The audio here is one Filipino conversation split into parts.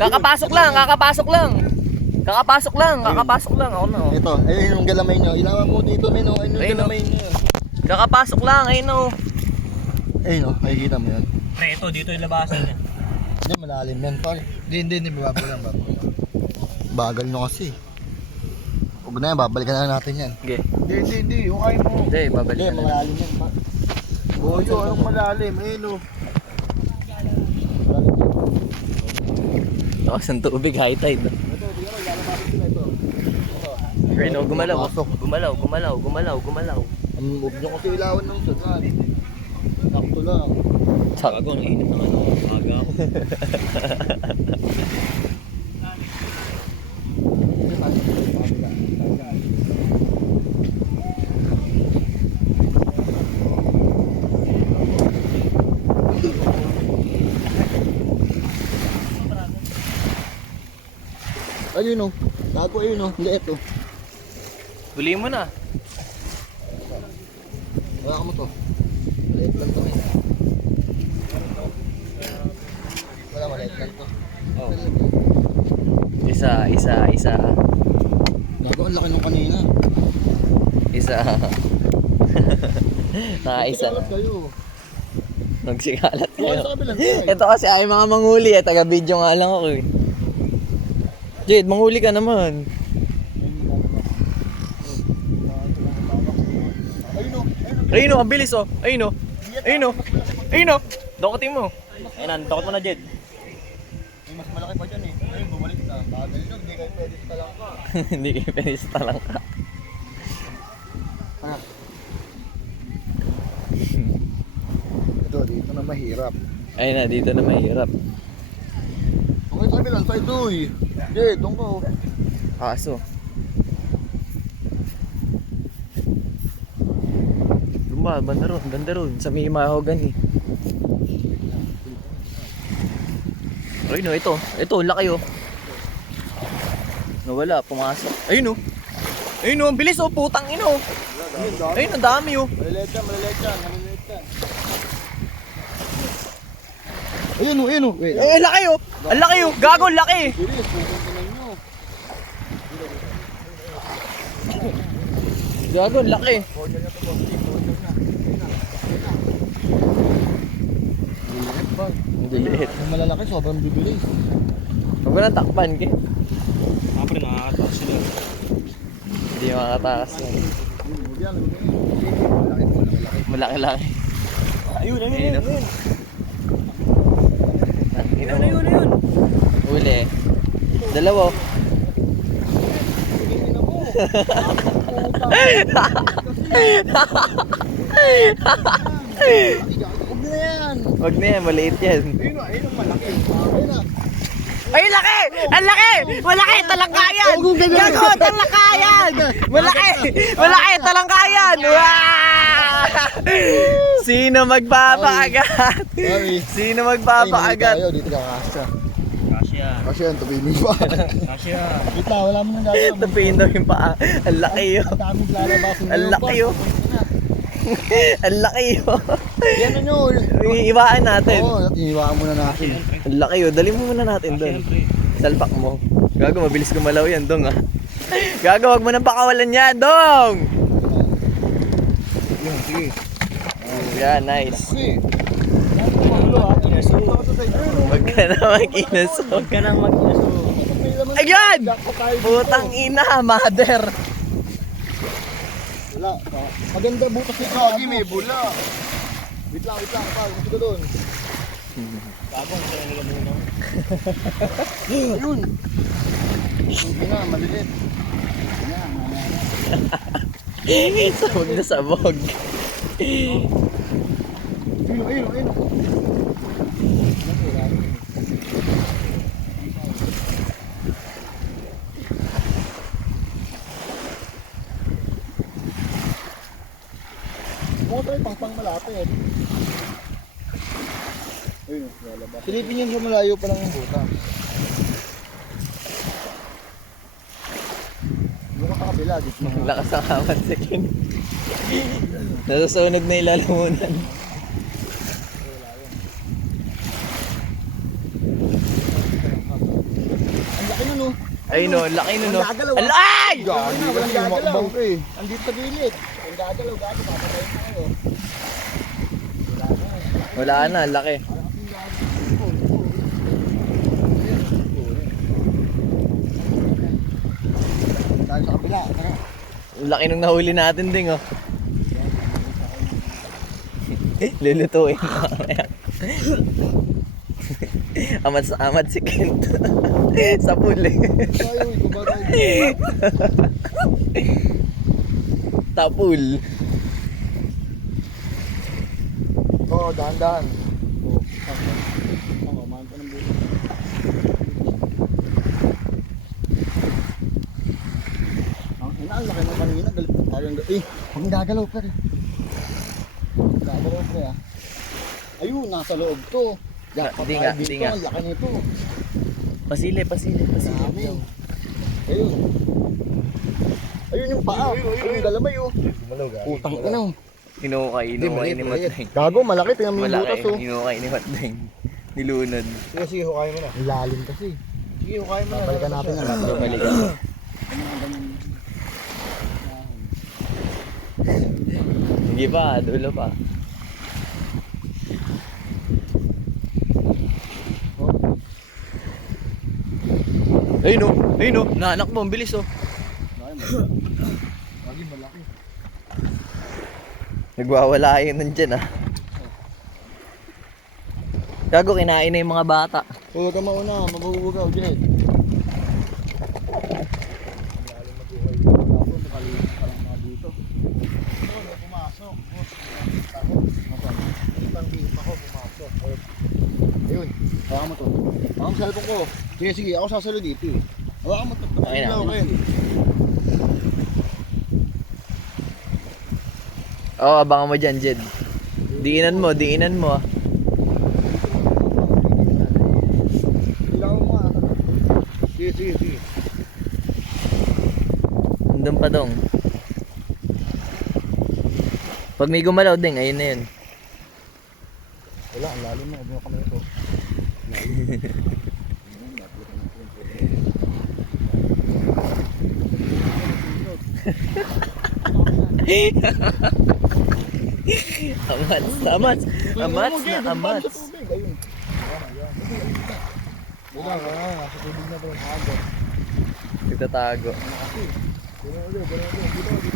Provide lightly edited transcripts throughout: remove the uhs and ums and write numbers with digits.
Kakapasok lang. Kakapasok lang. Ako na. Oh. Ito, ayun yung galamay nyo. Ilawan mo dito, men. Ayun yung galamay nyo. Kakapasok lang. Ayun o. Ayun o, makikita mo yan. Pre, ito, dito yung labasan niya. Hindi, malalim yan, par. Hindi, babaw lang. Bagal nyo kasi. Huwag na yan, babalikan na natin yan. Sige. Hindi, okay mo. Hindi, Hindi, babalikan na. malalim yan, par. Boyo, anong malalim? Ayun o. Takas ng tubig, high tide. Ito, tingnan mo, lalabasin sila ito. Ayun o, gumalaw. Pasok. Gumalaw. Huwag nyo kasi ilawan ng sunod. Sakto lang. Bago, ang init naman ako. Baga ako. Ayun o, tago ayun o, hindi ito. Huli mo na. Wala mo to. Maliit lang to, men. Wala, maliit lang to. Oh. Isa. Gago, ang laki nung kanina. Isa. Nakaisa na. Nagsigalat kayo. Nagsikalat Doon kayo. sa kabilang side. Ito kasi ay mga manghuli eh. Taga-video nga lang ako eh. Jade, manghuli ka naman. Ayun o, Ayun o, ang bilis oh. Ayun o. Dokotin mo. Ayun, takot mo na, Jed. may mas malaki pa dyan eh. Ayun, bumalik na. Bagal nyo, hindi kayo pwede sa talangka. Hindi kayo pwede sa talangka. Ito, dito na mahirap. Ayun na, dito na mahirap. Okay, sa kabilang side uy. Hindi, doon ka o. Kaso. Lumba, banda ron. Sa may mahogany. Ayun o, ito. Ito, laki o. Nawala, pumasok. Ayun o. Ayun o, ang bilis o, putang ino o. Ayun, ang dami o. Maliliit yan. Ayun o, ayun o. Wait. Eh, ang laki o. Ang laki o. Gago, ang laki. Bilis, pupuntanan nyo. Gago, ang laki. Hindi liit. Yung malalaki, sobrang bibilis. Huwag mo nang takpan, ke. Mga pre, nakakataas sila. Hindi makatakas yan. Huwag yan, malaki. Malaki-laki. Ayun. Ayun. Uli. Dalawa. Huwag na yan. Wag na yan, maliit yan. Ayun ang malaki. Ayun na. Ay, laki! Ang laki! Malaki! Talangkayan! Gago! Talangkayan! Malaki! Talangkayan! Wow! Sino magpapaagat? Sorry. Sino Ay, magpapaagat? tayo, dito ka kasya. Kasya. Kasi yan, tumimig pa. Kasya. Wait lang, wala mo nang gagawin. Tapiin daw yung paa. Ang laki yun. Ang daming lalabasin Ang laki yun. Ang laki yun. Yan na nyo. Iiwaan natin. Oo, tiniwaan muna natin. Ang laki yun. Dali mo muna natin doon. Siyempre. Salpak mo. Gago, mabilis gumalaw yan, Dong ah. Gago, wag mo nang pakawalan yan, Dong! Yun, sige. Yan, nice. Sige. Yan mo magulo ha. Wag ka na mag-inaso. Huwag ka nang mag-inaso. Ayan! Putang ina, mother. Wala. Maganda butas ni Kagi, may bula. Wait lang. Pag, gusto ko doon. Bagong sila nila muna. Ayun. Hindi na, malilit. Sabog na sabog. Ayun. Kung tayo pang malapit. Ayun, lalabas. Silipin yun sa malayo pa lang yung buta. Buka pa kabila, dito. Lakas ang kamat sa kin. Nasusunog na ilalamunan. Ay no, laki nun no. Gagalaw, Ala, ay! Gagi Walang kasi gagalaw. makbang ka eh. Andito sa gilid. Ang gagalaw, gagi, papatayin na kayo. Wala na, laki. Tayo sa kabila, tara. Laki nung nahuli natin ding oh. Lulutuin mamaya. Amat si Kent. Sa pool eh. Tayo, ikaw ba tayo? Tapul. Oo, dahan-dahan. Oo, tama, mahan pa ng bulo. Ang laki mo kanina, galit na parang ang gagalaw pa rin. Gagalaw pa rin. Ayun, nasa loob to. Di nga, di nga. Ang laki nito. Pasili. Dami. Ayun. Ayun yung paa. Ayun yung galamay oh. Putang ina oh. Inukay ni Mateng. Gago, malaki. Tingnan mo yung butas Malaki, oh. inukay ni Mateng. Nilunod. Sige, hukay mo na. Ang lalim kasi. Sige, hukay mo na. Babalikan natin yan. Babalikan. Hindi pa, dulo pa. Ayun no, naanak mo, ang bilis oh. Lagi malaki. Nagwawala yun nandyan ah. Gago, kinain na yung mga bata. Huwag ka mauna, mabubugaw, Jed. Ayun, hawakan mo to. Hawakan mo cellphone ko. Sige, ako sasalo dito eh. Hawakan mo to. Okay na. Oo, abangan mo dyan, Jed. Diinan mo ah. Kailangan mo ah. Sige. Nandun pa dong. Pag may gumalaw ding, ayun na yun. Wala, ang lalim mo. Huwag mo kamay ito. Amats na amats. Ayun. Wala, nasa tubig na doon. Agad. Itatago. Ganun ulit. Dito.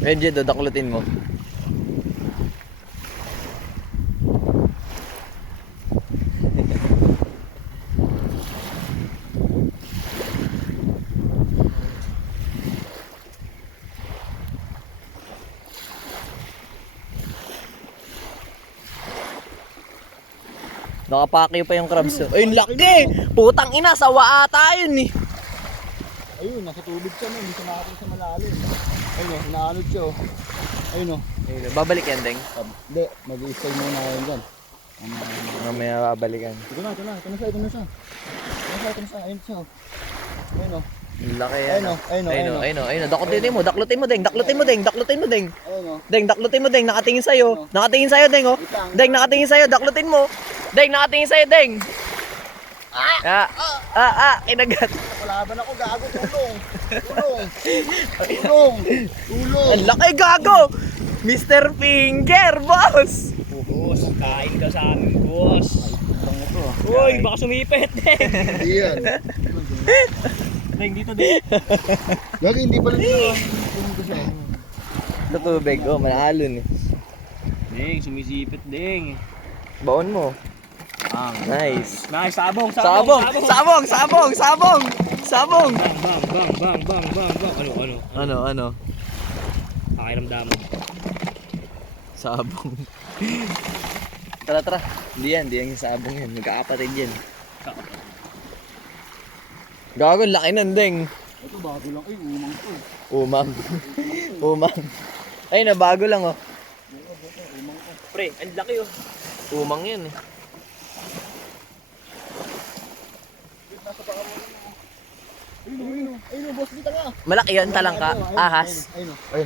Ayun, Jed, daklutin mo. Nakapakyo pa yung crabs. Ayun, laki! Putang ina, sawa ata yun eh. Ayun, nasa tubig siya, hindi siya nakakita sa malalim. Ayun, inaanod siya oh. Ayun oh. Ayun, babalik yan, Deng. Hindi, mag-i-stay muna ngayon dyan. Mamaya babalikan. Ito na siya. Ayun siya oh. Ayun oh. Laki Ayun yan. oh, Ayun, daklutin mo, Deng. Daklutin mo, Deng. Ayun oh. Deng, daklutin mo, Deng. Nakatingin sa'yo. Nakatingin sa'yo, Deng, oh. Deng, nakatingin sa'yo. Daklutin mo. Deng, nakatingin sa'yo, Deng. Kinagat. Kalaban ako, gago, tulong. Ang laki, gago. Mr. Finger, boss. Boss, kain ka sa amin, boss. Ang ito ah. Uy, baka sumipit din. Hindi yan. Deng, dito din. Gagi, hindi pala dito. Pumunta siya. Sa tubig, oh, manalon eh. Deng, sumisipit, deng. Baon mo. Nice. Nice, sabong. Sabong. Bang. Ano? Pakiramdam mo. Sabong. Tara. Hindi yan yung sabong yan. Magkakapatid yan. Gago, laki nun, Deng. Ito bago lang. Ay, umang to. Umang. Ay, na bago lang, oh. Pre, ang laki oh. Umang yan eh. Ayun, boss, dito nga. Malaki yun, talangka. Ahas. Ayun. Ito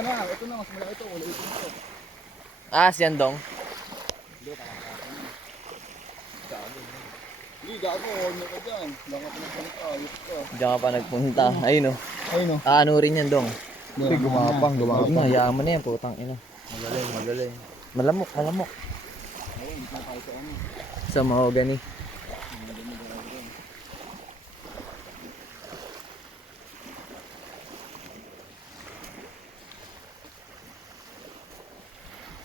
na, mas malaki ito. Wala ito na ito. Ah, si Andong. Hindi, gago, huwag na ka dyan. Langat na pang ayos ka. Diyan ka pa nagpunta. Ayun o. Ayun o. Ah, ano rin yan, Dong? Uy, gumapang, Huwag na, yaman na yan, putang ina. Magaling, magaling. Malamok, malamok. Ayun, hindi na tayo sa ano. Sa mahogany.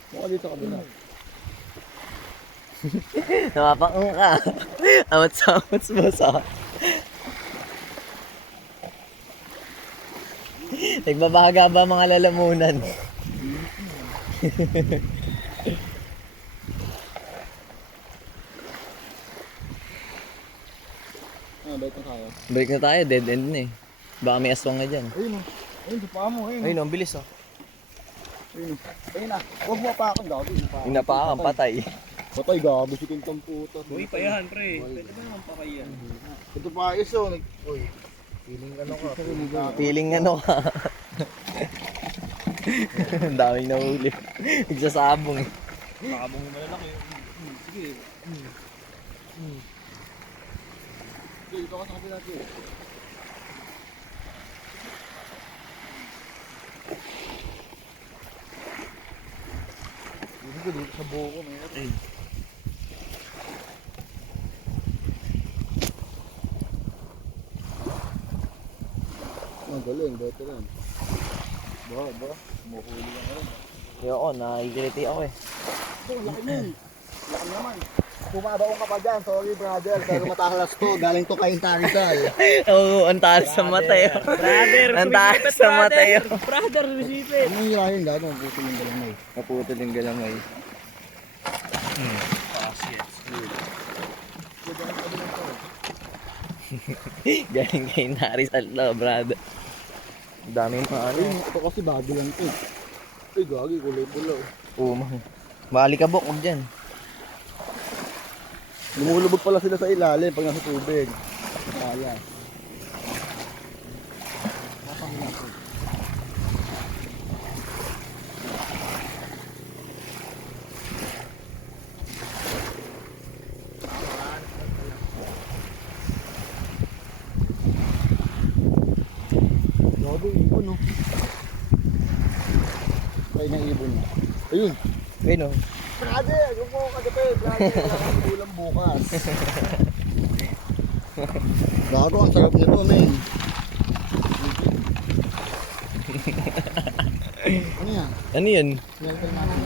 Mukha dito ka doon. Napapang ka. Amot-samot boss ah. Nagbabaga ba mga lalamunan? Bait na tayo. Break na tayo, dead end na eh. Baka may aswang na dyan. Ayun o. Ayun, sa paa mo. Ayun o. Ayun, ang bilis oh. Ayun o. Ayun na. Huwag mo pa akong gago. Ina pa ang patay. Patay gago si Kintang puta. Uy, pa yan, pre. Pwede ba naman pa kayo yan? Ito pa ayos o. Uy, feeling ano ka? Feeling ano ka. Ang daming nahuli. Nagsasabong eh. Makabong yung malalaki. Sige. Dito ka sa kapila natin. Dito sa buho ko, mayroon. Magaling, veteran. Ba? Sumuhuli lang ka rin. Ayoko, nakikiliti ako eh. Ito, laki nun. Laki naman. Pumabaong ka pa dyan. Sorry brother. Pero matahalas to. Galing to kay Tarizal. Oo, ang taas sa mata eh. Brother, Ang taas sa mata eh. Brother, sumisipit. Anong hirahin gago? Ang puto yung galamay. Kaputol yung galamay. Galing kay Naris Alto, brad. Ang daming mga ano. Ayun, ito kasi bago lang to. Uy, gagi, kulay-pulaw. Oo, malikabok, huwag dyan. Lumulubog pala sila sa ilalim pag nasa tubig. Kaya. Gago, ibon no. Kaya ng ibon na. Ayun. Ayun o. Brother, yung mo kagabi, brother, wala kang ulam bukas. Gago, ang sarap nito, men. Ano yan? Ano yun? Melted natin